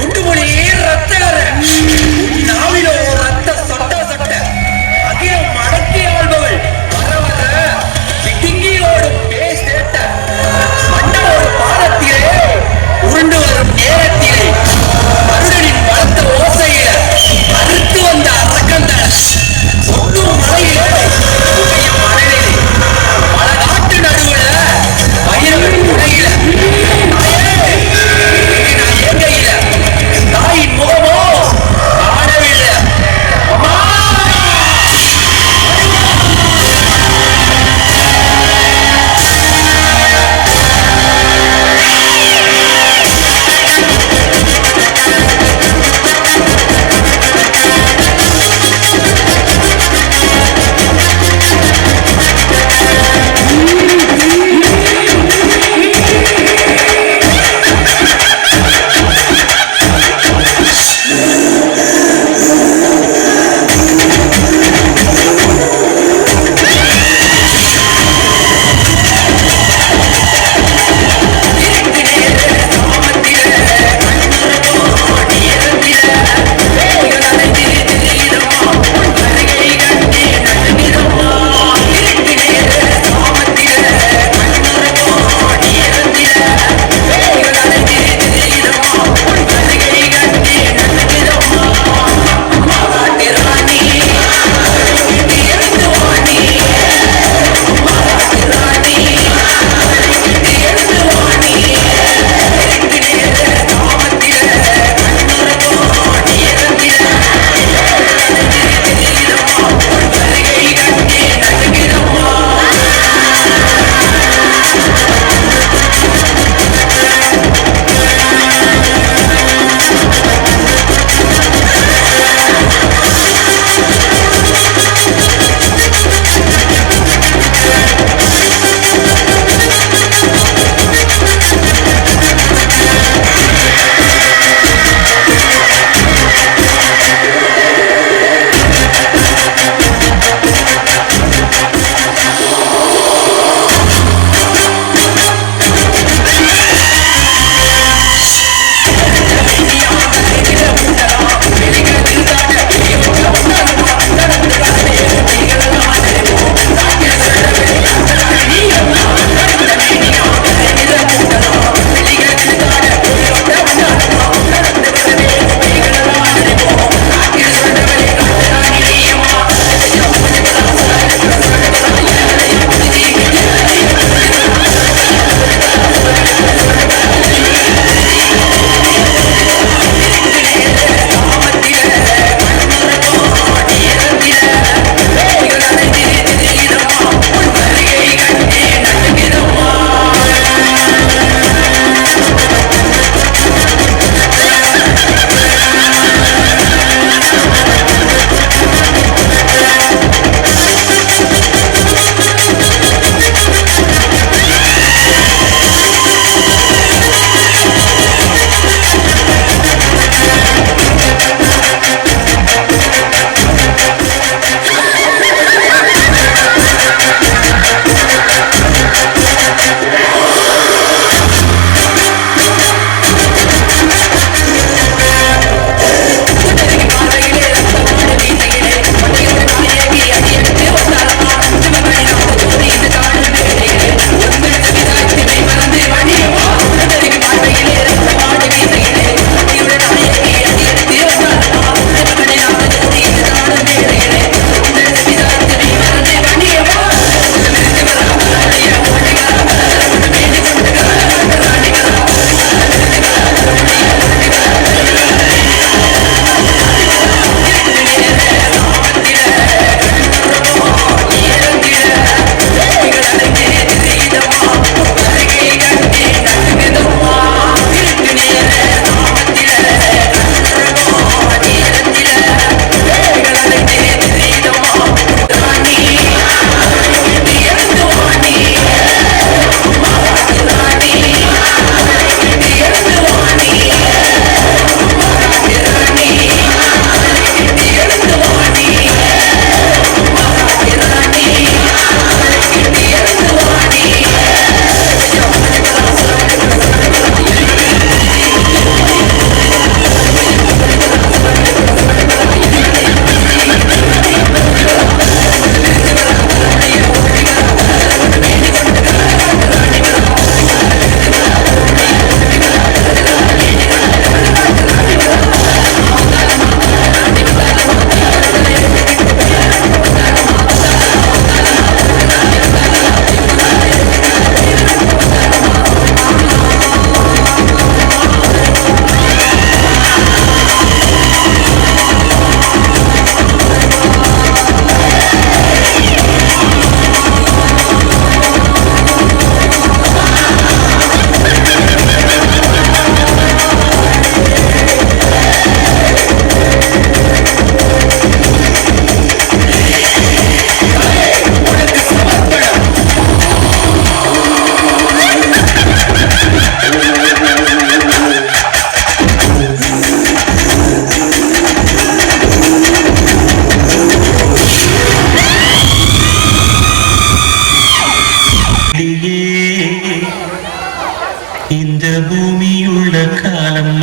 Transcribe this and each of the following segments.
உண்டுமொழி ரத்தகர நாவிலோ ரத்த சொட்ட சொட்ட அகிலம் மடக்கி ஆள்பவள் வர வர திங்கியோடும் பேசேட்ட மண்டலோட பாதத்திலே உருண்டு வரும் நேரத்திலே மருடனின் பலத்த ஓசையில அறுத்து வந்த அரக்கந்தன ஒட்டும் மலையிலே புகையும் மணலிலே பல காட்டு நடுவுல பயிர்கள் உடையில தாயின் முகமோ காணவில்லை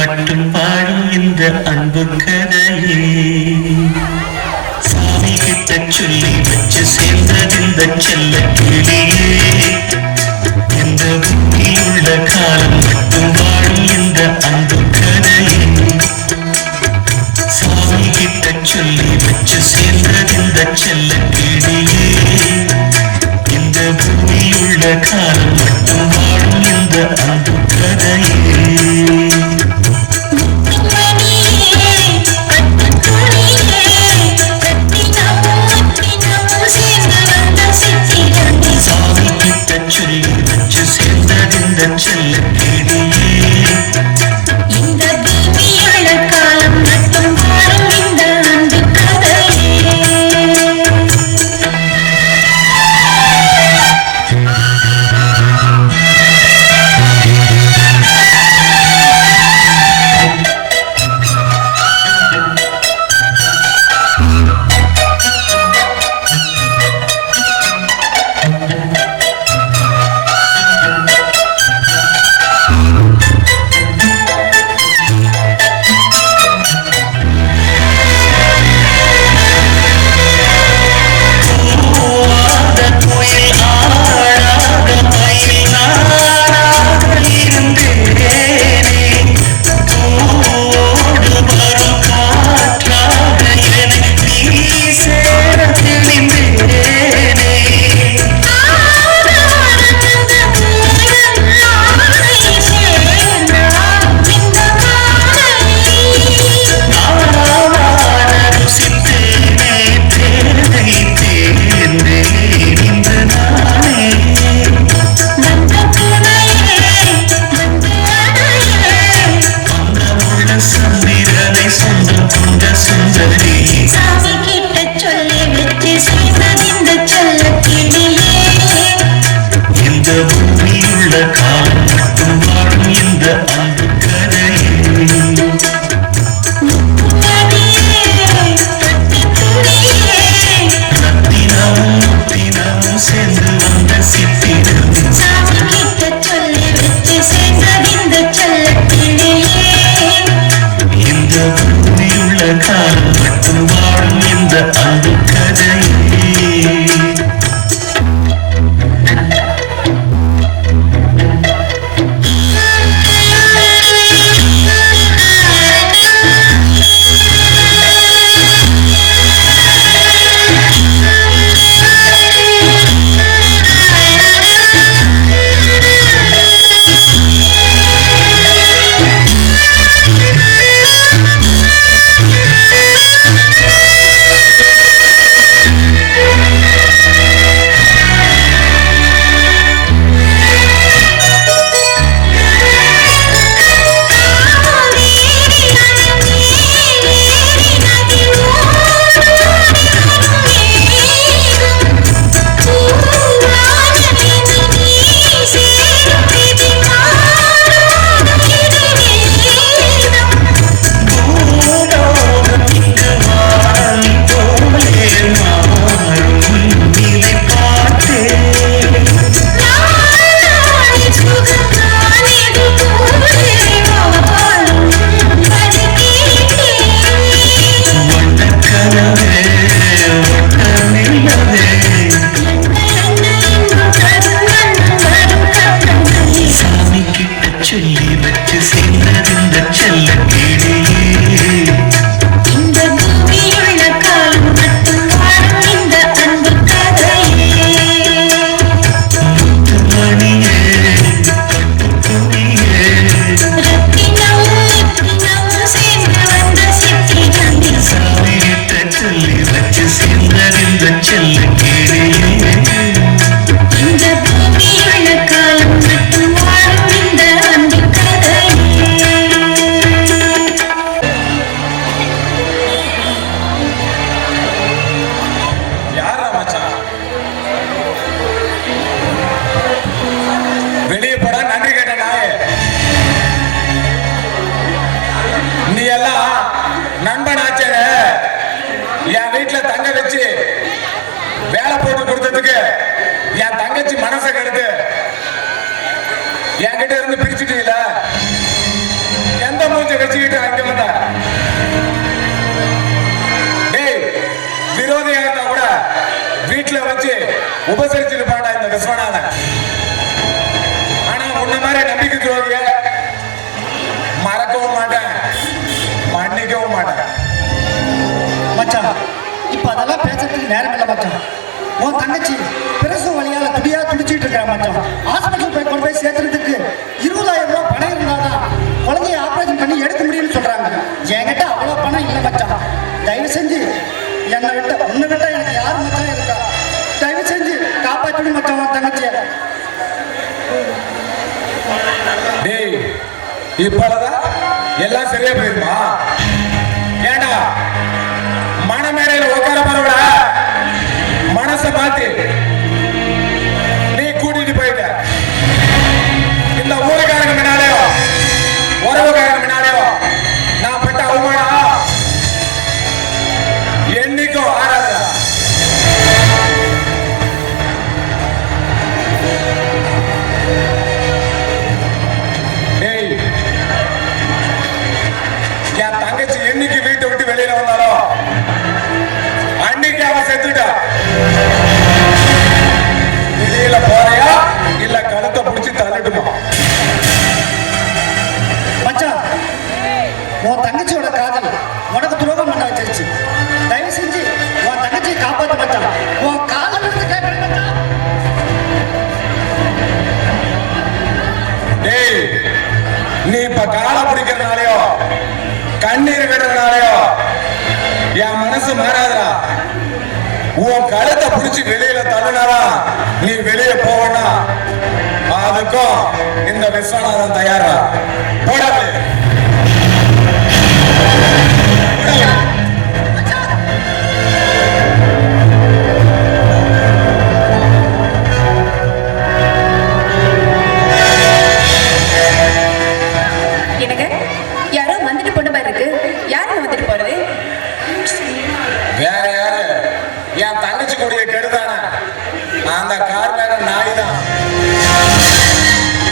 மட்டும் பாடும் இந்த அன்பு கதையே சாமி கிட்ட சொல்லி வச்சு சேர்ந்தது இந்த செல்ல கிளியே இந்த பூமியில் உள்ள காலம் மட்டும் வாழும் இந்த அன்பு கதையே சாமி கிட்ட சொல்லி வச்சு சேர்ந்தது இந்த செல்ல கிளியே இந்த பூமியில் உள்ள காலம் மட்டும் வாழும் இந்த அன்பு கதையே என்கிட்ட இருந்து பிரிச்சுட்டீங்களா? எந்த மூஞ்சி வச்சுக்கிட்டு அங்க வந்த டேய் விரோதியா இருந்தா கூட வீட்டுல வச்சு உபசரிச்சிருப்பாடா இந்த விஸ்வநாதன். ஆனா உன்ன மாதிரி நம்பிக்கை துரோகிய மறக்கவும் மாட்டேன், மன்னிக்கவும் மாட்டேன். மச்சான் இப்ப அதெல்லாம் பேசுறதுக்கு நேரம் இல்லை மச்சான். உன் தங்கச்சி பிரசவ வழியால துடியா துடிச்சிட்டு இருக்கிற மச்சான். ஹாஸ்பிட்டல் போய் கொண்டு போய் சேர்த்துறதுக்கு 20,000 ரூபாய் பணம் இருந்தாதான் குழந்தைய ஆபரேஷன் பண்ணி எடுக்க முடியும்னு சொல்றாங்க. என்கிட்ட அவ்வளவு பணம் இல்லை மச்சான். தயவு செஞ்சு என்னை விட்ட உன்னை விட்ட எனக்கு யாரு மச்சான் இருக்கா? தயவு செஞ்சு காப்பாற்றி மச்சான் உன் தங்கச்சிய. டேய் இப்பதான் எல்லாம் சரியா போயிருமா? ஏண்டா மனமேடையில உட்கார பரவல மனசை மாத்தி நீ கூட்டிட்டு போயிட்ட. இந்த ஊருக்காரங்க முன்னாலேயோ உறவுக்காரங்க முன்னாலேயோ நான் பட்ட அவமானம் என்னைக்கும் ஆறாத. டேய் என் தங்கச்சி என்னைக்கு வீட்டை விட்டு வெளியில வந்தாலோ அன்னைக்கு அவன் செத்துட்டா. வெளியில போறியா இல்ல கழுத்தை பிடிச்சி தள்ளிட்டுமா? மச்சான் உன் தங்கச்சியோட காதல் உனக்கு துரோகம் பண்ண வச்சிருச்சு. தயவு செஞ்சு உன் தங்கச்சியை காப்பாத்து மச்சான். உன் காதல் இருந்து கேட்கிறேன் மச்சான். டேய் நீ இப்ப காலை பிடிக்கிறனாலயோ கண்ணீர் விடுறதுனாலயோ என் மனசு மாறாதா. உன் கழுத்தை பிடிச்சி வெளியில தள்ளுனாரா நீ வெளியே போவனா அதுக்கும் இந்த விஸ்வநாதன் தயாரா போடாது. எனக்கு யாரோ வந்துட்டு பொண்ணு மாதிரி இருக்கு. யாருங்க வந்துட்டு போறது? வேற யாரு? என் தங்கச்சி கூடிய கெடுதான அந்த கார்மேக நாய் தான்.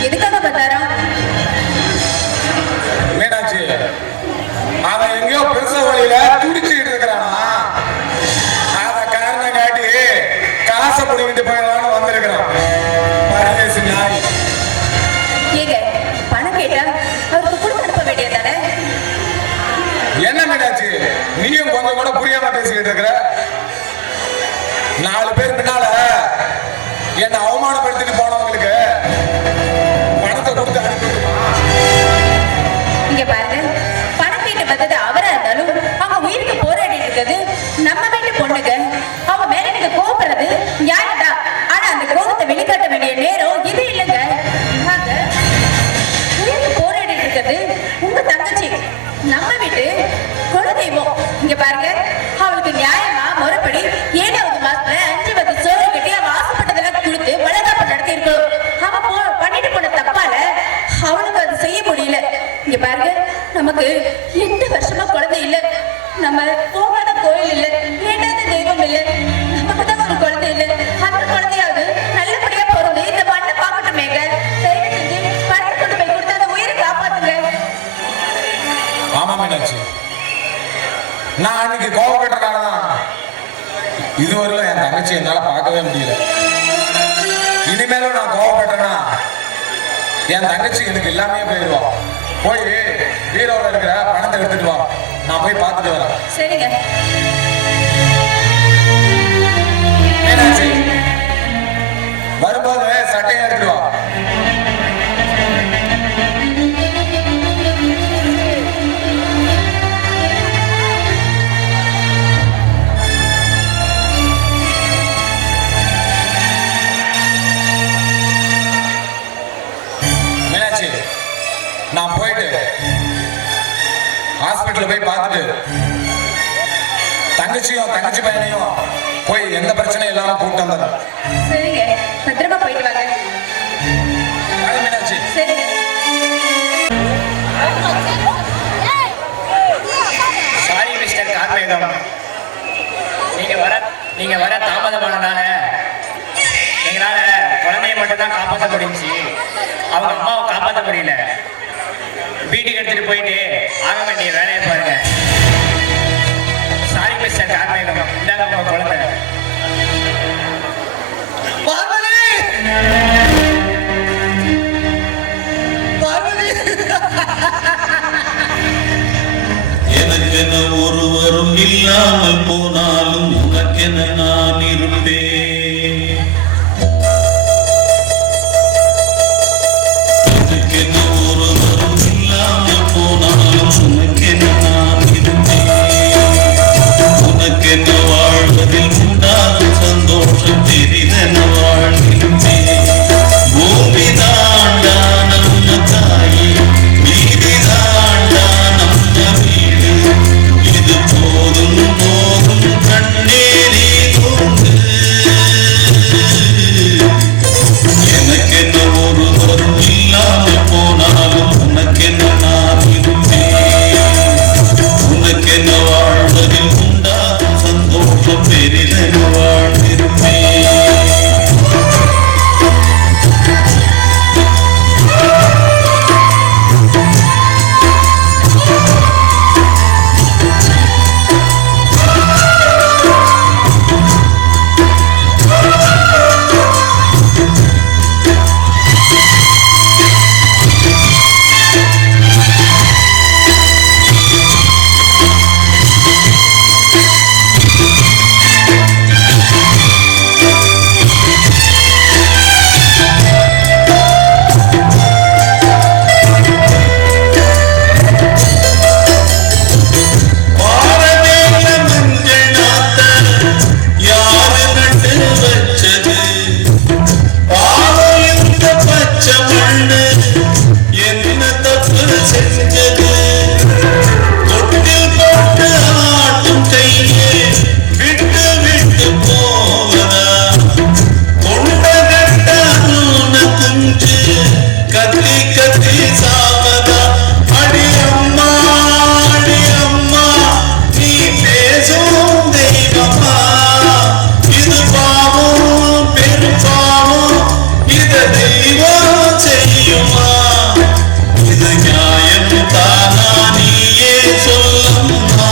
எதுக்காக பார்த்தாரா? மீனாட்சி அவன் எங்கேயோ பெருச வழியில துடிச்சுட்டு இருக்கிறானா. அத காரணம் காட்டி காசை பிடிக்கிட்டு போயிடலான்னு வந்திருக்கிறான் பரதேசி நாய். ஏங்க பணம் கேட்டா அவருக்கு கொடுத்து அனுப்ப வேண்டியதானே? என்ன மீனாட்சி நீயும் கொஞ்சம் கூட புரியாம பேசிக்கிட்டு இருக்கிற? 4 பேர் பின்னால என்ன அவமானப்படுத்திட்டு போனவங்களுக்கு பணத்தை கொடுத்து அனுப்பிடுமா? இங்க பாருங்க, பணம் கேட்டு வந்தது அவரா இருந்தாலும் அவங்க உயிருக்கு போராடி இருக்கிறது நம்ம வீட்டு பொண்ணுங்க. அவங்க மேல நீங்க கோபப்படுறது நியாயம்தான். ஆனா அந்த கோபத்தை வெளிக்காட்ட வேண்டிய நேரம் இது இல்லைங்க. வாங்க, உயிருக்கு போராடி இருக்கிறது உங்க தங்கச்சி, நம்ம வீட்டு குலதெய்வம். இங்க பாருங்க, அவளுக்கு நியாயமா முறைப்படி 7வது மாசத்துல 5 வகை சோறு கட்டி அவ ஆசைப்பட்டதெல்லாம் கொடுத்து வளர்க்காப்பு நடத்தி இருக்கணும். அவ பண்ணிட்டு போன தப்பால அவளுக்கு அது செய்ய முடியல. இங்க பாருங்க, நமக்கு 8 வருஷமா குழந்தை இல்ல, நம்ம போகாத கோயில் இல்ல, வேண்டாத தெய்வம் இல்ல, நமக்கு தான் ஒரு குழந்தை இல்ல. அந்த குழந்தையாவது நல்லபடியா பிறந்து இந்த மண்ணை பார்க்கட்டுமேங்க. தயவு செஞ்சு பணத்தை கொண்டு போய் கொடுத்து அந்த உயிரை காப்பாத்துங்க. ஆமா மீனாட்சி, நான் அன்னைக்கு கோவப்பட்டனாலதான் இதுவரையிலும் என் தங்கச்சி என்னால பார்க்கவே முடியல. இனிமேலும் நான் கோவப்பட்டேன்னா என் தங்கச்சி எனக்கு எல்லாமே போயிடுவான். போய் பீரோல இருக்கிற பணத்தை எடுத்துட்டு வா, நான் போய் பார்த்துட்டு வரேன். சரிங்க. மீனாட்சி வரும்போது சட்டையை எடுத்துட்டு வா. மீனாட்சி நான் போயிட்டு ஹாஸ்பிட்டல் போய் பார்த்துட்டு தங்கச்சியும் தங்கச்சி பையனையும் போய் எந்த பிரச்சனையும் இல்லாம கூப்பிட்டு வந்தேன். சரிங்க, பத்திரமா போயிட்டு வாங்க. மீனாட்சி சரிங்க. சாரி மிஸ்டர் கார்மேகம், நீங்க வர தாமதமானதால எங்களால குழந்தைய மட்டும் தான் காப்பாற்ற முடிஞ்சு, அவங்க அம்மாவை காப்பாற்ற முடியல. வீட்டுக்கு எடுத்துட்டு போயிட்டு நீ வேலையை பாருங்க. சாரி மிஸ்டர் கார்மேகம், இந்தாங்க உங்க குழந்தை. பார்வதி பார்வதி எனக்கென ஒருவரும் இல்லாமல் போனாலும் உனக்கென நான் இருப்பேன். எனக்கென ஒருவரும் இல்லாமல் போனாலும் உனக்கென நான் இருப்பேன். உனக்கென வாழ்வதில் உண்டாகும் சந்தோஷம் பெரிதென வாழ்கின்றேன். பூமி தாண்டா நம்ம தாயே, வீதி தாண்டா நம்ம வீடு. இது போதும் போதும் கண்ணே நீ தோன்று. எனக்கென்ன ஒருவரும் இல்லாமல் போனாலும் உனக்கென்ன நான் இருப்பேன். உனக்கென்ன வாழ்வதில் உண்டாகும் சந்தோஷம் பெரிதென வாழ்ந்திருப்பேன். பாரமேல மஞ்சள் நாத்த யாரு நட்டு வச்சது? பாவம் இந்த பச்சை மண்ணு என்ன தப்பு செஞ்சது? தொட்டில் போட்டு ஆட்டும் கையே விட்டு விட்டு போவதா? கொண்ட கட்ட நூன குஞ்சு கத்தி கத்தி சாவதா? அடி அம்மா நீ பேசும் தெய்வமா? இது பாவம் பெரும் பாவம், இத தெய்வம் செய்யுமா? இது நியாயம் தானா நீயே சொல்லம்மா.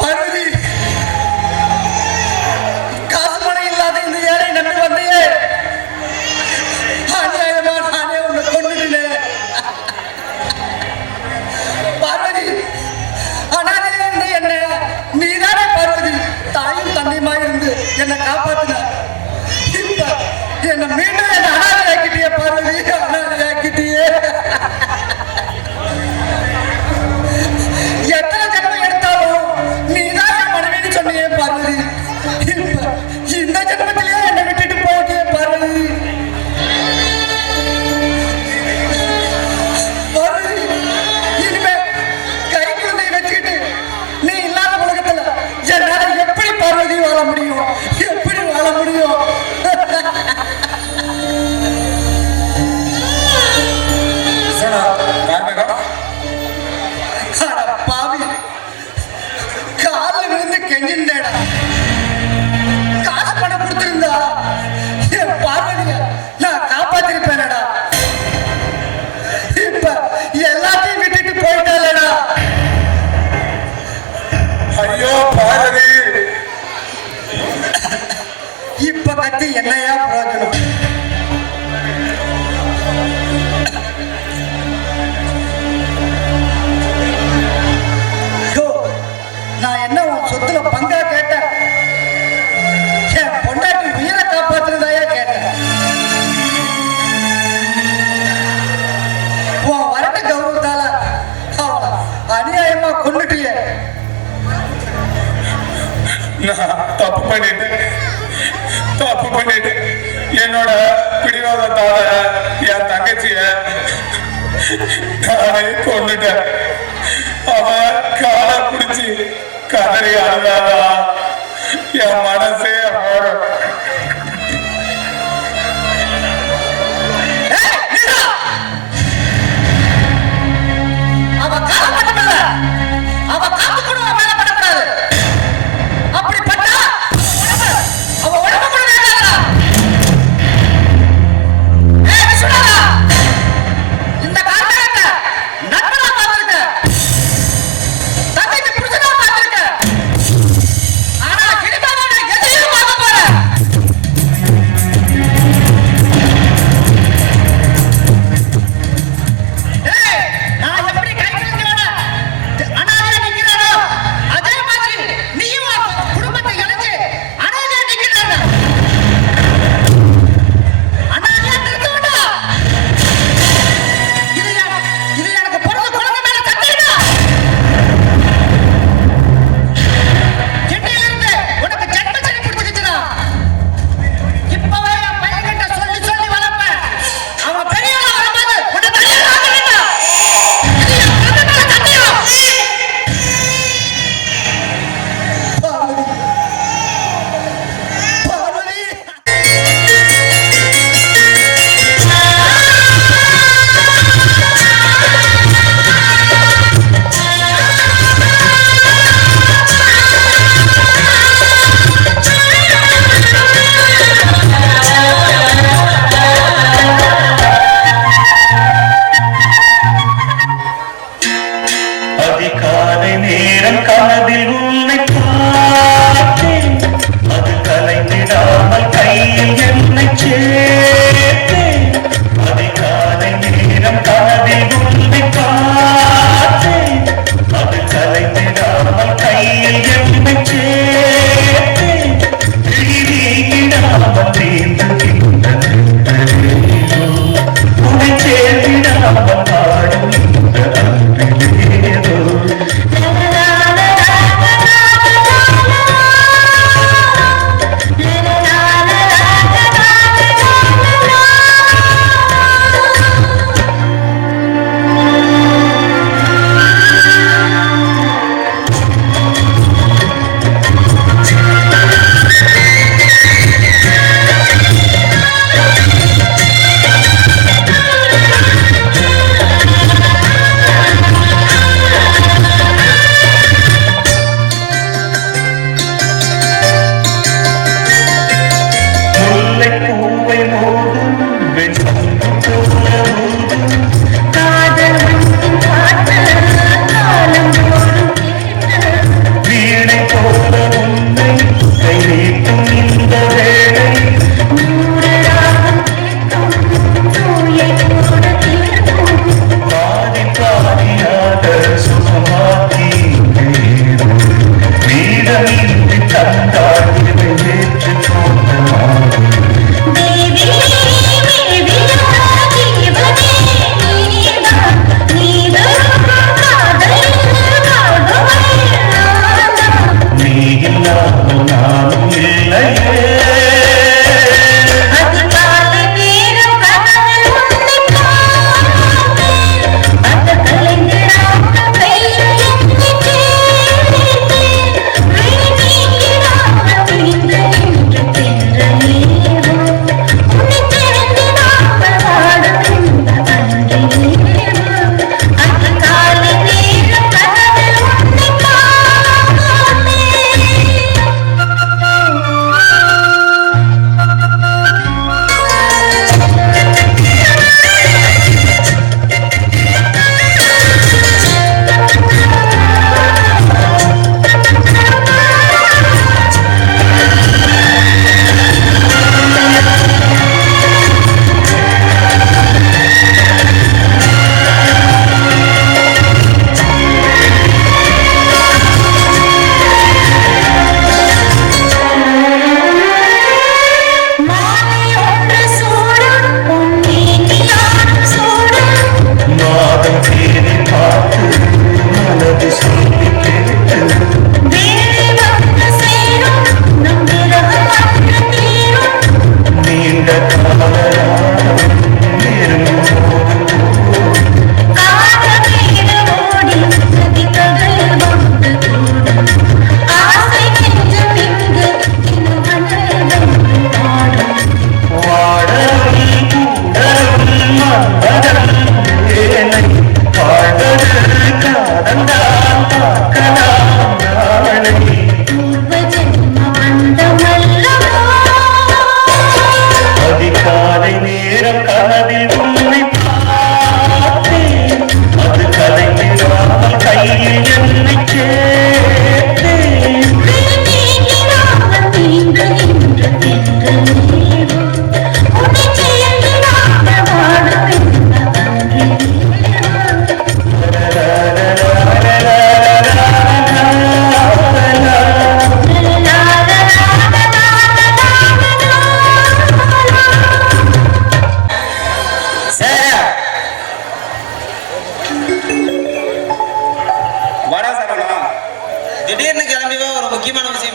பார்வதி காசு பணம் இல்லாத இந்த ஏழை நம்பி வந்தையே, அநியாயமா நானே உன்னை கொண்டுட்டேன். பார்வதி அனாதையா இருந்த என்ன நீதானே பார்வதி தாயும் தந்தையுமா இருந்து என்னை காப்பாத்தின. இப்ப என்னை மீண்டும் என்னை அனாதையாக்கிட்டியே பார்வதி, அனாதையாக்கிட்டியே. எத்தனை ஜென்மம் எடுத்தாலும் நீதான் என் மனைவின்னு சொன்னியே பார்வதி. இப்ப இந்த ஜென்மத்திலேயே என்னை விட்டுட்டு போயிட்டியே பார்வதி. பார்வதி, இனிமே கை குழந்தை வச்சுக்கிட்டு நீ இல்லாத உலகத்துல என்னால எப்படி பார்வதி வாழ முடியும்? எப்படி வாழ முடியும்? சொன்னா கார்மேகம், அட பாவி, காலில் விழுந்து கெஞ்சின்றேடா. காசு பணம் கொடுத்திருந்தா என் பார்வதிய நான் காப்பாத்திருப்பேனடா. இப்ப எல்லாத்தையும் விட்டுட்டு போயிட்டாலடா. ஐயோ பார்வதி, இப்ப கத்தி என்னையா பிரயோஜனம்? யோ, நான் என்ன உன் சொத்துல பங்கா கேட்டேன்? என் பொண்டாட்டி உயிரை காப்பாத்துறதாயா கேட்டேன். உன் வரட்டு கௌரவத்தால அவளை அநியாயமா கொன்னுட்டியே. நான் தப்பு பண்ணிட்டேன். என்னோட பிடிவாதத்தால என் தங்கச்சிய நானே கொண்டுட்டேன். அவ காலை பிடிச்சி கதறி அழுதாதா என் மனசே ஆடும். அவ காலம் பண்ண அவ காத்து கூட மேல பண்ணக்கூடாது.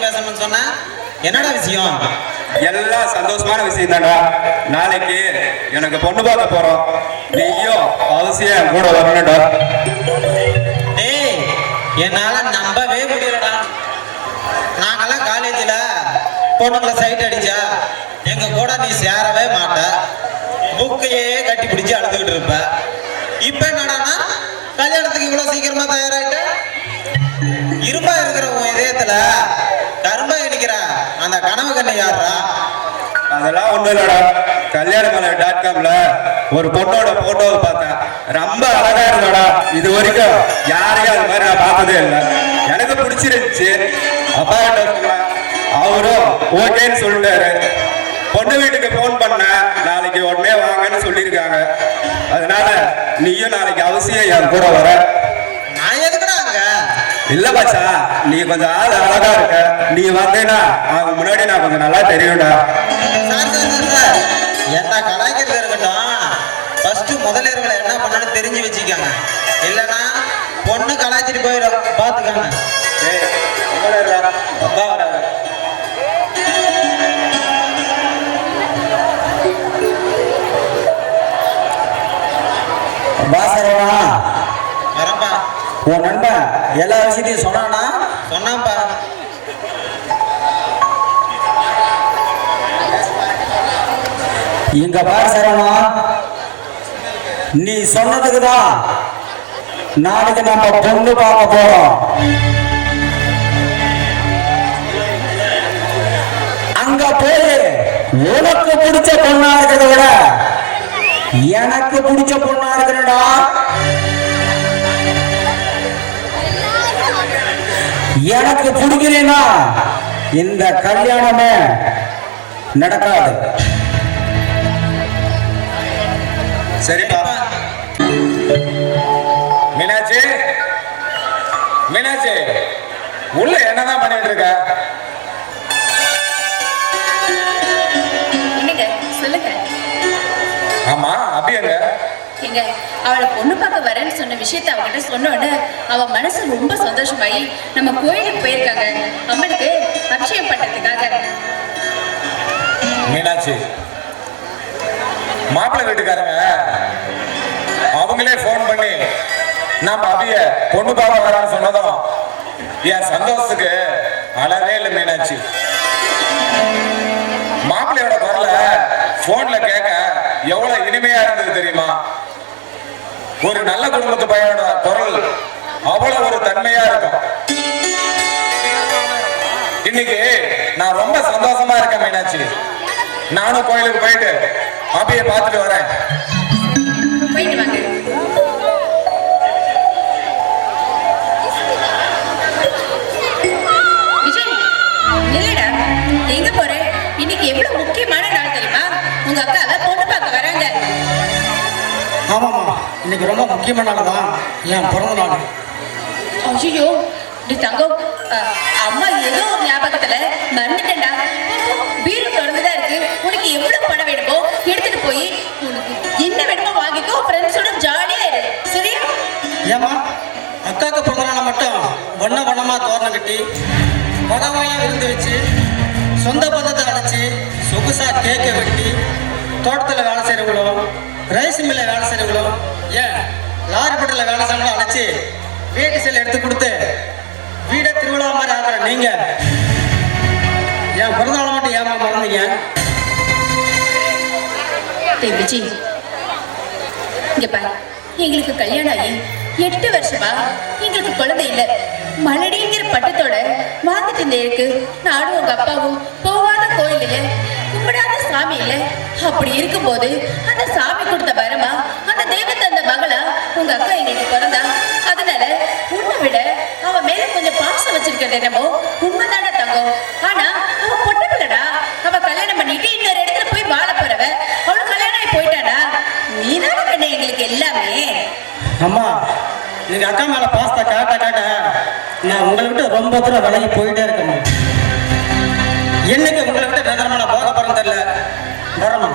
பேசணும்னு சொன்ன என்னடா விஷயம்? எல்லாம் சந்தோஷமான விஷயம் தான்டா. நாளைக்கு எனக்கு பொண்ணு பார்க்க போறோம். நீயும் அவசியம் என் கூட வரணும்டா. டேய், என்னால நம்பவே முடியலடா. நாங்கெல்லாம் காலேஜ்ல பொண்ணுங்களை சைட் அடிச்சா எங்க கூட நீ சேரவே மாட்ட, புக்கையே கட்டி பிடிச்சு அழுதுகிட்டு இருப்ப. இப்ப என்னடானா கல்யாணத்துக்கு இவ்வளவு சீக்கிரமா தயாராயிட்ட? இரும்பா இருக்கிற உன் இதயத்துல கரும்பா இடிக்கிற அந்த கனவு கண்ணை யாரா? அதெல்லாம் ஒண்ணும் இல்லடா. கல்யாணமலை.comல ஒரு பொண்ணோட போட்டோவை பார்த்தேன். ரொம்ப அழகா இருந்தடா. இது வரைக்கும் யாரையும் அது மாதிரி நான் பார்த்ததே இல்லை. எனக்கு பிடிச்சிருந்துச்சு. அப்பா கிட்ட சொன்னேன், அவரும் ஓகேன்னு சொல்லிட்டாரு. பொண்ணு வீட்டுக்கு போன் பண்ண, நாளைக்கு உடனே வாங்கன்னு சொல்லியிருக்காங்க. அதனால நீயும் நாளைக்கு அவசியம் என் கூட வர. நான் எதுக்குடா அங்க? இல்ல பாச்சா, நீ கொஞ்சம் ஆள் அழகா இருக்க. நீ வந்தேன்னா அவங்க முன்னாடி நான் கொஞ்சம் நல்லா தெரியும்டா. சார், என்ன கலாய்க்கிறது இருக்கட்டும். ஃபர்ஸ்ட் முதலியர்களை என்ன பண்ணணும்னு தெரிஞ்சு வச்சுக்காங்க. இல்லைன்னா பொண்ணு கலாய்ச்சிட்டு போயிடும், பார்த்துக்காங்க. ஏய், முதல்ல அப்பா வராரு. பாசரவா வரப்பா. உன் நண்பன் எல்லா விஷயத்தையும் சொன்னானா? சொன்னான்ப்பா. இங்க பாரு சரவணா, நீ சொன்னதுக்கு தான் நாளைக்கு நம்ம பொண்ணு பார்க்க போறோம். அங்க போய் உனக்கு பிடிச்ச பொண்ணா இருக்கிறத விட எனக்கு பிடிச்ச பொண்ணா இருக்கிறடா. எனக்கு பிடிக்கலனா இந்த கல்யாணமே நடக்காது. சரிப்பா. மீனாட்சி, மீனாட்சி, உள்ள என்னதான் பண்ணிட்டு இருக்க? என்னங்க சொல்லுங்க. ஆமா, அபி எங்க? எங்க அவளை பொண்ணு பார்க்க வரேன்னு சொன்ன விஷயத்த அவகிட்ட சொன்னோன்னு அவ மனசு ரொம்ப சந்தோஷமாயி நம்ம கோயிலுக்கு போயிருக்காங்க, அம்மனுக்கு அபிஷேகம் பண்றதுக்காக. மீனாட்சி, மாப்பிள்ளை வீட்டுக்காரங்க அவங்களே போன் பண்ணி நம்ம அபிய பொண்ணு பார்க்க வரான்னு சொன்னதும் என் சந்தோஷத்துக்கு அளவே இல்லை மீனாட்சி. மாப்பிள்ளையோட குரல போன்ல கேட்க எவ்வளவு இனிமையா இருந்தது தெரியுமா? ஒரு நல்ல குடும்பத்து பையனோட குரல் அவ்வளவு ஒரு தன்மையா இருக்கும். இன்னைக்கு நான் ரொம்ப சந்தோஷமா இருக்கேன் மீனாட்சி. நானும் கோயிலுக்கு போயிட்டு அபியை பார்த்துட்டு வரேன். போயிட்டு வாங்க. விஜய், இல்லடா, எங்க போற? இன்னைக்கு எவ்வளவு முக்கியமான நாள் தெரியுமா? உங்க அக்காவை பொண்ணு பார்க்க வராங்க. ஆமாம்மா, இன்னைக்கு ரொம்ப முக்கியமான நாள் தான், என் பிறந்த நாள். ஐயோ, டி தங்கம், அம்மா ஏதோ ஒரு ஞாபகத்துல மறந்துட்டேன்டா. பீரோ திறந்துதான் இருக்கு. உனக்கு எவ்வளவு பணம் வேணுமோ எடுத்துட்டு போய் உனக்கு என்ன வேணுமோ வாங்கிக்கோ. ஃப்ரெண்ட்ஸோட ஜாலியா இரு, சரியா? ஏமா, அக்காவுக்கு பிறந்த நாளை மட்டும் வண்ண வண்ணமா தோரணம் கட்டி பகவாயா விருந்து வச்சு சொந்த பந்தத்தை அழைச்சி சொகுசா கேக்கை வெட்டி தோட்டத்தில் வேலை செய்கிறவங்களும் ரைஸ் மில்லில் வேலை செய்கிறவங்களும் ஏன் லாரி பட்டில் வேலை செய்யறவங்களும் அழைச்சி வீட்டு செல் எடுத்து கொடுத்து வீடை திருவிழா மாதிரி ஆக்குற நீங்க என் பிறந்தநாளை மட்டும் ஏமா மறந்தீங்க? டேய் விஜய், இங்க பாரு, எங்களுக்கு கல்யாணம் ஆகி 8 வருஷமா எங்களுக்கு குழந்தை இல்லை. மலடிங்கிற பட்டத்தோட வாழ்ந்துட்டு இருந்த இருக்கு. நானும் உங்க அப்பாவும் போவாத கோயில் இல்லை, கும்பிடாத சாமி இல்லை. அப்படி இருக்கும்போது அந்த சாமி கொடுத்த வரமா, அந்த தெய்வத்தை அந்த மகளா உங்க அக்கா எங்களுக்கு பிறந்தா. அதனால உன்னை விட அவ மேல கொஞ்சம் பாசம் வச்சிருக்கிறது என்னமோ உண்மைதானே தங்கம். ஆனா அவ பொண்ணு பிள்ளடா. அவ கல்யாணம் பண்ணிட்டு இன்னொரு இடத்துல போய் வாழ போறவ. அவளுக்கு கல்யாணம் ஆகி போயிட்டாடா. நீதானே கண்ணு எங்களுக்கு எல்லாமே. அம்மா, நீங்க அக்கா மேல பாஸ்தா காட்ட காட்ட நான் உங்களை விட்டு ரொம்ப தூரம் விலகி போயிட்டே இருக்கேன். என்னைக்கு உங்களை விட்டு நிரந்தரமா நான் போக போறேன்னு தெரியல. வரமா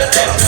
Doctor,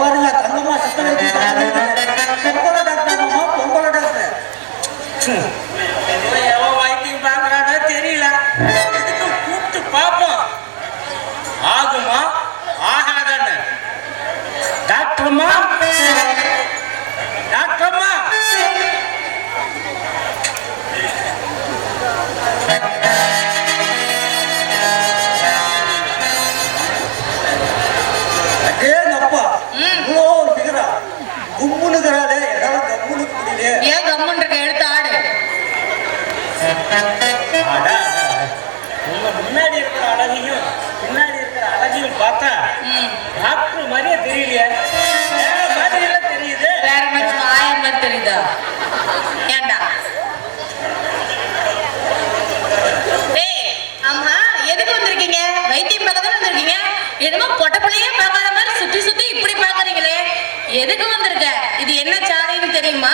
பாருங்க தங்கம்மா சித்த பொம்பளை டாக்டர் மாமா, பொம்பளை டாக்டர். எவன் வைத்தியம் பார்க்கறானோ தெரியல. எதுக்கு கூப்பிட்டு பார்ப்போம். ஆகுமா ஆகாதான்னு. டாக்டர்மா, டாக்டர்மா. ஏங்கப்பா, இவ்வளோ ஒரு பிகரா கும்முனுக்கிறாளே, என்னால கம்முனுக்கு முடியலையே. ஏன் கம்முன்ற எடுத்து ஆடு. அடா, உங்க முன்னாடி இருக்கிற அழகையும் பின்னாடி இருக்கிற அழகையும் பார்த்தா டாக்டர் மாதிரியே தெரியலையே. வேற மாதிரி எல்லாம் தெரியுது. வேற மாதிரி ஆயிரம் மாதிரி தெரியுதா? ஏண்டா? டேய், அம்மா எதுக்கு வந்திருக்கீங்க? வைத்தியம் பார்க்க தானே வந்திருக்கீங்க? என்னமோ பொட்ட பிள்ளையே பார்க்காத மாதிரி சுத்தி சுத்தி இப்படி பார்க்கறீங்களே. எதுக்கு வந்திருக்க? இது என்ன சாலைன்னு தெரியுமா?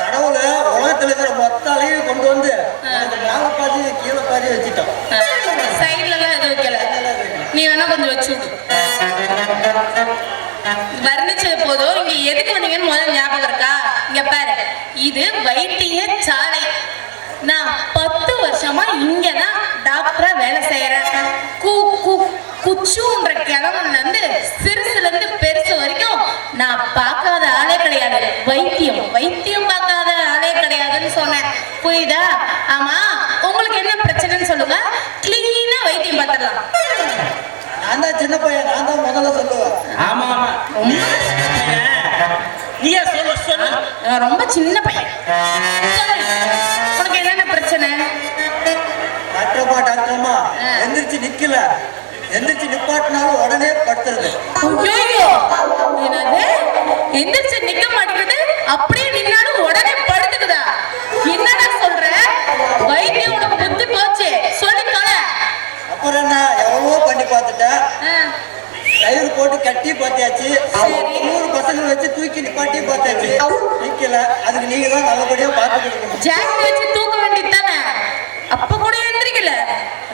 கடவுள உலகத்துல இருக்கிற மொத்த அலையும் கொண்டு வந்து எனக்கு மேல பாதி கீழே பாதி வச்சுட்டோம். சைடுல எல்லாம் எதுவும் வைக்கல. நீ வேணா கொஞ்சம் வச்சு விடு. வர்ணிச்சது போதும். இங்க எதுக்கு வந்தீங்கன்னு முதல்ல ஞாபகம் இருக்கா? இங்க பாரு, இது வைத்திய சாலை. நான் 10 வருஷமா இங்கதான் டாக்டரா வேலை செய்யறேன். குச்சுன்ற கிழவன்ல இருந்து சிறுசுல இருந்து பெருசு வரைக்கும் நான் பார்க்காத ஆளே கிடையாது. வைத்தியம் பார்க்காத ஆளே கிடையாதுன்னு சொன்னேன். புரியுதா? ஆமா, உங்களுக்கு என்ன பிரச்சனைன்னு சொல்லுங்க. கிளீனா வைத்தியம் பார்த்துடலாம். நான் தான் சின்ன பையன், நான் தான் முதல்ல சொல்லுவேன். ஆமா ஆமா, நீயே சொல்லு சொல்லு. நான் ரொம்ப சின்ன பையன். சொல்லு, உனக்கு என்னென்ன பிரச்சனை? டாக்டர்மா எந்திரிச்சு நிக்கல, எந்திரிச்சு நிப்பாட்டினாலும் உடனே படுத்துறது. ஐயோ, என்னது எந்திரிச்சு நிக்க மாட்டேங்குது, அப்படியே நின்னாலும் உடனே படுத்துக்குதா? என்னடா சொல்ற? வைத்தியம் உனக்கு புத்தி போச்சு, சொல்லி தொலை. அப்புறம் என்ன, எவ்வளவோ பண்ணி பார்த்துட்டேன். கயிறு போட்டு கட்டி பார்த்தாச்சு, 100 பசங்களை வச்சு தூக்கி நிப்பாட்டி பார்த்தாச்சு, நிக்கல. அதுக்கு நீங்க தான் நல்லபடியா பார்த்து கொடுக்கணும். ஜாக்கெட் வச்சு தூக்க வேண்டியது தானே, அப்ப கூட எந்திரிக்கல.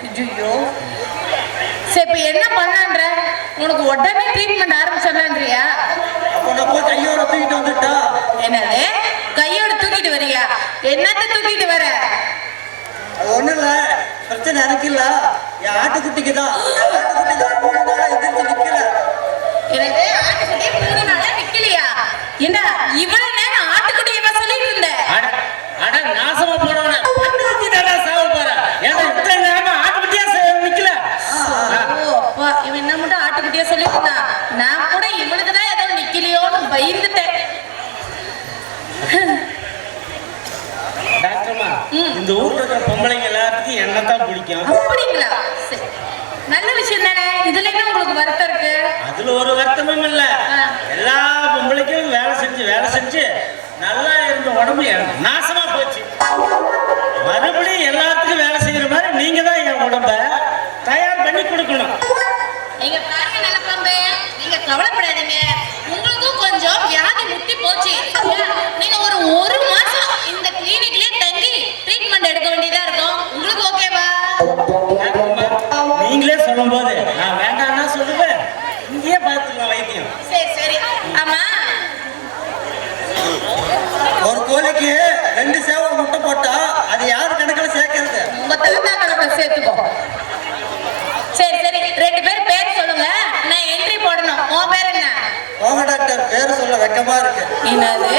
ஐயோ, சரி இப்ப என்ன பண்ணான்ற? உனக்கு உடனே ட்ரீட்மெண்ட் ஆரம்பிச்சிடலான்றியா? அப்போ நான் போய் கையோட தூக்கிட்டு வந்துட்டா. என்னது கையோட தூக்கிட்டு வரியா? என்னத்த தூக்கிட்டு வர? அது ஒண்ணும் இல்ல, பிரச்சனை எனக்கு இல்ல, என் ஆட்டுக்குட்டிக்கு தான். ஆட்டுக்குட்டி தான் 3 நாளா எந்திரிச்சு நிக்கல. என்னது ஆட்டுக்குட்டி 3 நாளா நிக்கலையா? என்ன இவ்வளவு நேரம் ஆட்டுக்குட்டியை சொல்லிட்டு இருந்த? அட நாசமா போனவன பட்டுக்குட்டி தானே சாவ போற. ஏன்னா இத்தனை நேரமா ஆட்டுக்குட்டியா நிக்கல. ஓ அப்பா, இவன் என்ன மட்டும் ஆட்டுக்குட்டியா சொல்லிட்டு இருந்தா? நான் கூட இவனுக்கு தான் ஏதோ நிக்கலையோன்னு பயந்துட்டேன். டாக்டர்மா, இந்த ஊர்ல இருக்கிற பொம்பளைங்க எல்லாத்துக்கும் என்னத்தான் பிடிக்கும். அப்படிங்களா? சரி, நல்ல விஷயம் தானே. இதுல என்ன உங்களுக்கு வருத்தம் இருக்கு? அதுல ஒரு வருத்தமும் இல்ல. எல்லா பொம்பளைக்கும் வேலை செஞ்சு நல்லா இருந்த உடம்பு நாசமா போச்சு. மறுபடியும் எல்லாத்துக்கும் வேலை செய்யற மாதிரி நீங்க தான் என் உடம்ப தயார் பண்ணி கொடுக்கணும். நீங்க பாருங்க நல்ல பாம்பு, நீங்க கவலைப்படாதீங்க. உங்களுக்கும் கொஞ்சம் வியாதி முட்டி போச்சு. நீங்க ஒரு மாசம் இந்த கிளினிக்லயே தங்கி ட்ரீட்மெண்ட் எடுக்க வேண்டியதா இருக்கும். உங்களுக்கு ஓகேவா? நீங்களே சொல்லும் போது நான் வேண்டாம்னா சொல்லுவேன். இங்கேயே பார்த்துக்கலாம் வைத்தியம். சரி சரி. ஆமா, ஒரு கோழிக்கு 2 சேவை முட்டை போட்டா அது யாரு கணக்குல சேர்க்கறது? உங்க தாத்தா கணக்குல சேர்த்துக்கோ. சரி சரி, 2 பேர் பேர் சொல்லுங்க, நான் என்ட்ரி போடணும். உன் பேர் என்ன? போக டாக்டர், பேர் சொல்ல வெக்கமா இருக்கு. என்னது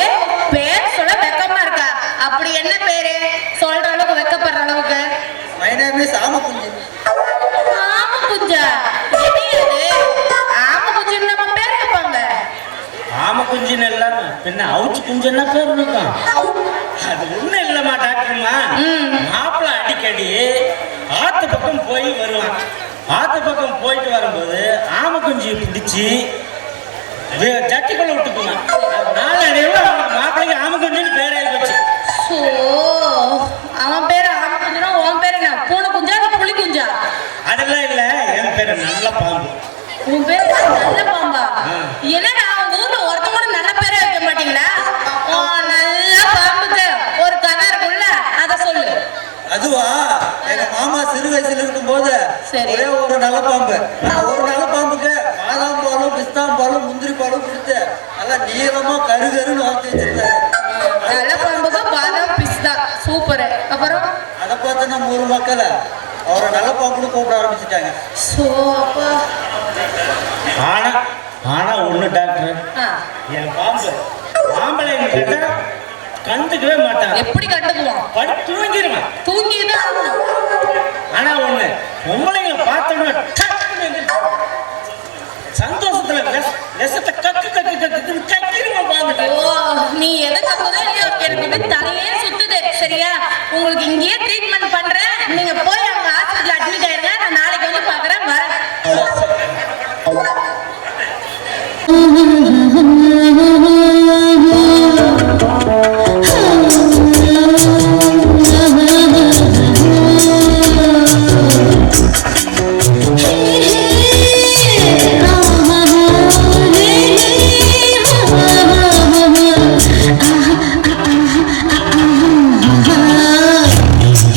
பேர் சொல்ல வெக்கமா இருக்கா? அப்படி என்ன பேரு? சொல்ற அளவுக்கு வெக்கப்படுற அளவுக்கு? மை நேம் இஸ் ஆமக்குஞ்சி. ஆமக்குஞ்சா? என்னது ஆமக்குஞ்சுன்னு நம்ம பேர் வைப்பாங்க? ஆம குஞ்சுன்னு இல்லாம பின்ன அவுச்சு குஞ்சுன்னா பேர் இருக்கும். அது ஒண்ணும் இல்லம்மா டாக்டர்மா. மாப்பிள்ள அடிக்கடி ஆத்து பக்கம் போய் வருவான். ஆத்து பக்கம் போயிட்டு வரும்போது ஆம குஞ்சு பிடிச்சி ஜட்டிக்குள்ள விட்டுக்குவான். நாளடைவுல மாப்பிள்ளைக்கு ஆம குஞ்சுன்னு பேர் ஆகி போச்சு. ஓ, அவன் பேரு ஆமக்குஞ்சுனா உன் பேரு என்ன? பூனை குஞ்சா இல்ல புலி குஞ்சா? அதெல்லாம் இல்ல, என் பேரு நல்ல பாம்பு. உன் பேரு நல்ல பாம்பா? என்னடா உங்க ஊர்ல ஒருத்த கூட நல்ல பேரே வைக்க மாட்டீங்களா? நல்ல பாம்புக்கு ஒரு கதை இருக்குல்ல, அத சொல்லு. அதுவா, எங்க மாமா சிறு வயசுல இருக்கும் போது சரி. ஒரே ஒரு நல்ல பாம்பு. ஒரு நல்ல பாம்புக்கு பாதாம் பாலும் முந்திரி பாலும் கொடுத்து நல்லா நீளமா கருகருன்னு வளர்த்து வச்சிருந்தாரு. நல்ல பாம்புக்கு பாதாம் பிஸ்தா சூப்பர். அப்புறம் அதை பார்த்து நம்ம ஊர் மக்கள் அவரை நல்ல பாம்புன்னு கூப்பிட ஆரம்பிச்சுட்டாங்க. சோப்பா. ஆனா ஆனா ஒண்ணு டாக்டர், என் பாம்பளை கேட்டா கண்டுக்கவே மாட்டான். எப்படி கண்டுக்குவான்? படுத்து தூங்கிடுவான். தூங்கிதான் ஆகணும். ஆனா ஒண்ணு, பொம்பளைங்களை பார்த்தோம்னா டக்குன்னு எந்திரிச்சு சந்தோஷத்துல விஷத்தை கக்கு கக்கு கக்குன்னு கக்கிடுவான் பாம்பு. ஓ, நீ எதை கக்குதோ இல்லையோ எனக்கு தலையே சுத்துது. சரியா, உங்களுக்கு இங்கேயே ட்ரீட்மெண்ட் பண்றேன். நீங்க போய் அவங்க ஹாஸ்பிட்டல் அட்மிட் ஆயிருங்க. நான் நாளைக்கு வந்து பாக்குறேன். வரேன்.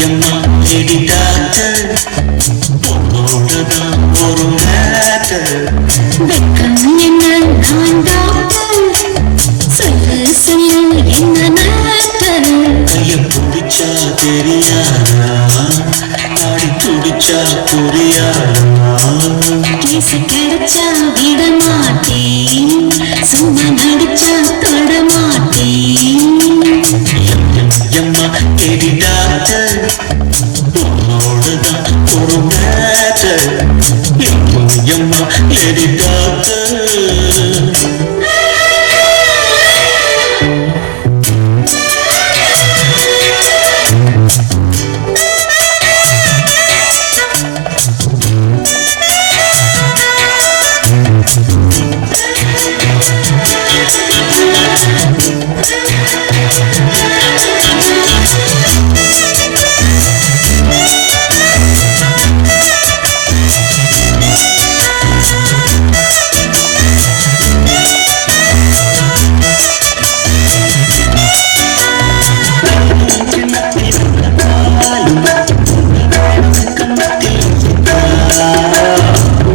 எம்மா லேடி டாக்டர் பொண்ணோடுதான் ஒரு மேட்டர். வெக்கம் என்ன நான் டாக்டர், சொல்லு சொல்லு என்ன மேட்டர். கைய பிடிச்சா தெரியாதா, ஆடி துடிச்சா புரியாதா. கேசு கிடைச்சா விட மாட்டேன், சும்மா நடிச்சா தொட மாட்டேன். எம்மா லேடி டாக்டர் பொண்ணோடுதான் ஒரு மேட்டர். எம்மா லேடி டாக்டர்.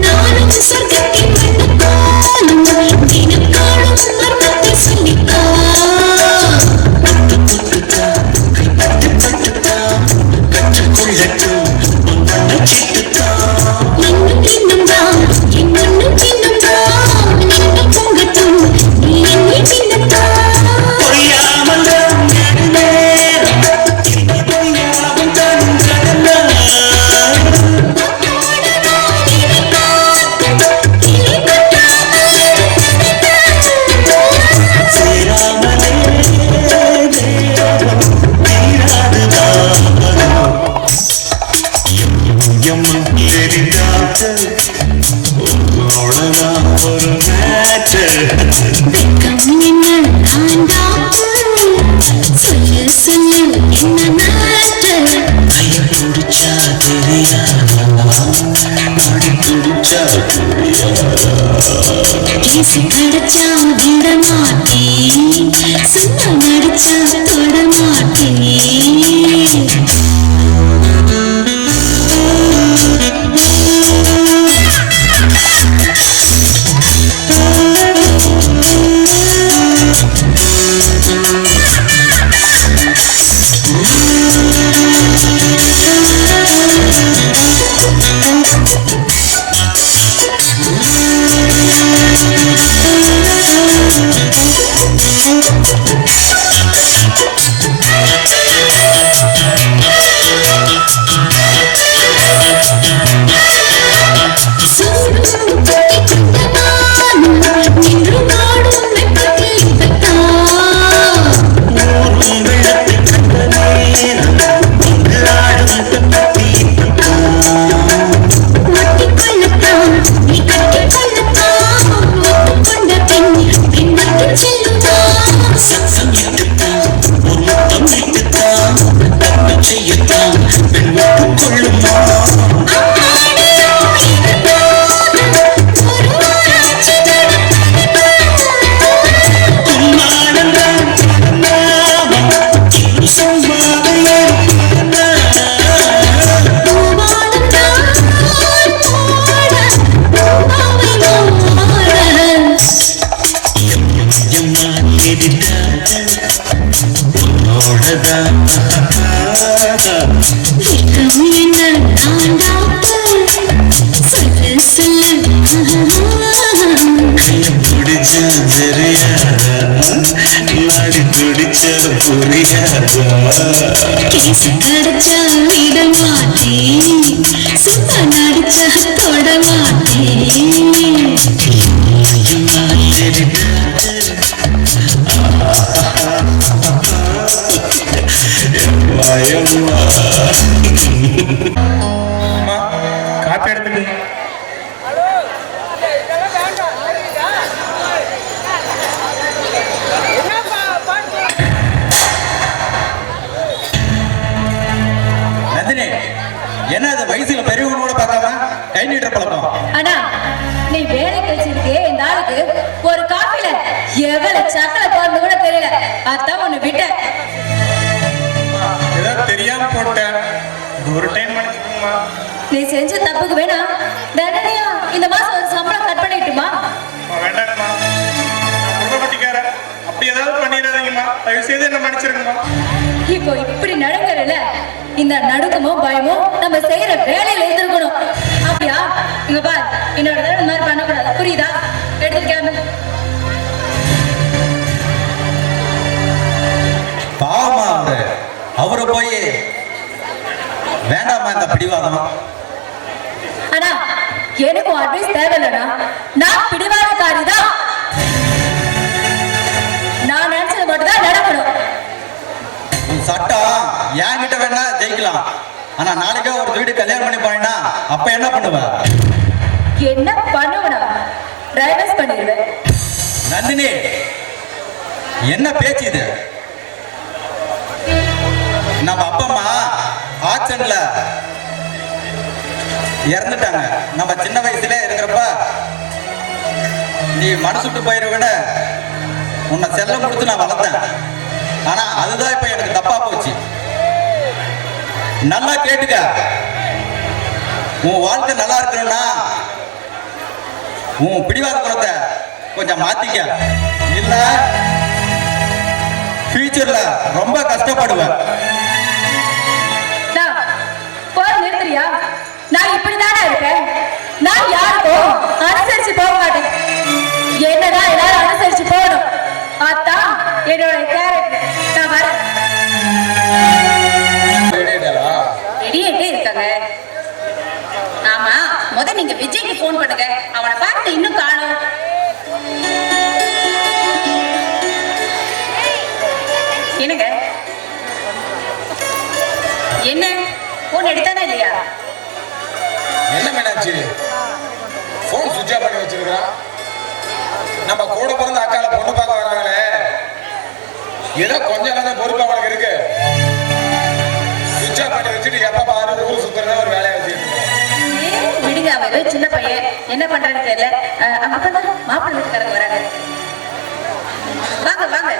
நானும் சொர்க்கத்தின் மண்ணக்காலும் தினம் காணும் மர்மத்தை சொல்லித்தா. இன்னும் இன்னும் தான், இன்னும் இன்னும் தான், இன்னும் பொங்கட்டும், நீ என்னை பின்னத்தான். பொய்யாமல் நேரம் பொய்யாமல் தந்தன. சேராமலே தேவம் தீராது தாமதம். எம்மா லேடி டாக்டர் உன்னோடதான் ஒரு மேட்டர். வெக்கம் என்ன நான் டாக்டர், சொல்லு சொல்லு என்ன மேட்டர். கைய பிடிச்சா தெரியாதா, ஆடி துடிச்சா புரியாதா. கேசு கிடைச்சா விட மாட்டேன், சும்மா நடிச்சா தொட மாட்டேன். தெரியாதா நாடி துடிச்ச புரியாதா கேசு கடிச்சா விட மாட்டேன் சும்மா நடிச்சா தொட மாட்டேன் அம்மா காப்பி எடுத்துக்கு நந்தினி என்ன அது வயசுல பெரியவங்களோட பார்க்காம கை நீட்டுற பழக்கம்? ஆனா நீ வேலை கழிச்சிருக்கே இந்த ஆளுக்கு ஒரு காப்பில எவ்வளவு சக்கரை போறது கூட தெரியல அதான் ஒண்ணு விட்டேன். ஏதோ தெரியாம போட்டேன் ஒரு டைம் மன்னிச்சுக்கோமா. நீ செஞ்ச தப்புக்கு வேணா தண்டனையா இந்த மாசம் ஒரு சம்பளம் கட் பண்ணிட்டுமா? வேண்டாங்கம்மா, குடும்பப்பட்டிக்கார அப்படி ஏதாவது பண்ணிடாதீங்கம்மா, தயவு செய்து என்ன மன்னிச்சிருங்கம்மா. இப்போ இப்படி நடக்கிறல இந்த நடுக்கமோ பயமோ நம்ம செய்யற வேலையில இருந்திருக்கணும். அப்படியா? இங்க பார், இன்னொரு தடவை இந்த மாதிரி பண்ணக்கூடாது, புரியுதா? எடுத்துக்காம பாவமா அவரை போய் வேண்டாமா இந்த பிடிவாதம்? ஆனா எனக்கும் அட்வைஸ் தேவையில்லடா. நான் பிடிவாதக்காரிதான். நான் நினைச்சது மட்டும் தான் நடக்கணும். உன் சட்டம் என்கிட்ட வேணா ஜெயிக்கலாம், ஆனா நாளைக்கே ஒரு வீடு கல்யாணம் பண்ணி போனேன்னா அப்ப என்ன பண்ணுவ? என்ன பண்ணுவனா? டைவர்ஸ் பண்ணிடுவேன். நந்தினி என்ன பேச்சு இது? நம்ம அப்பா அம்மா ஆக்சிடென்ட்ல இறந்துட்டாங்க. நம்ம சின்ன வயசுல இருக்கிறப்ப நீ மனசுட்டு போயிருவன உன்னை செல்லம் கொடுத்து நான் வளர்த்தேன். ஆனா அதுதான் இப்ப எனக்கு தப்பா போச்சு. நல்லா கேட்டுக்க, உன் வாழ்க்கை நல்லா இருக்கணும்னா உன் பிடிவாத குணத்தை கொஞ்சம் மாத்திக்க, இல்ல ஃபியூச்சர்ல ரொம்ப கஷ்டப்படுவேன். போர் நிறுத்துறியா? நான் இப்படிதானே இருப்பேன். நான் யாருக்கும் அனுசரிச்சு போக மாட்டேன். என்னதான் எல்லாரும் அனுசரிச்சு போகணும், அதான் என்னோட கேரக்டர். நான் வரேன். ரெடியாட்டே இருக்காங்க. ஆமா, நீங்க விஜய்க்கு போன் பண்ணுங்க. அவனை பார்த்து இன்னும் காணோம். என்னங்க என்ன போன் எடுத்தானே இல்லையா? என்ன மீனாட்சி போன் சுவிட்ச் ஆஃப் பண்ணி வச்சிருக்கான்? நம்ம கூட பிறந்த அக்கால பொண்ணு பார்க்க வராங்களே, ஏதோ கொஞ்சம் நேரம் பொறுப்பு அவனுக்கு இருக்கு. சுவிட்ச் ஆஃப் பண்ணி வச்சுட்டு எப்ப பாரு ஊர் சுத்துறதா ஒரு வேலையை வச்சுட்டு விடுங்க. அவன் ஏதோ சின்ன பையன், என்ன பண்றான்னு தெரியல. அப்பதான் மாப்பிள்ளை வீட்டுக்காரங்க வராங்க. வாங்க வாங்க.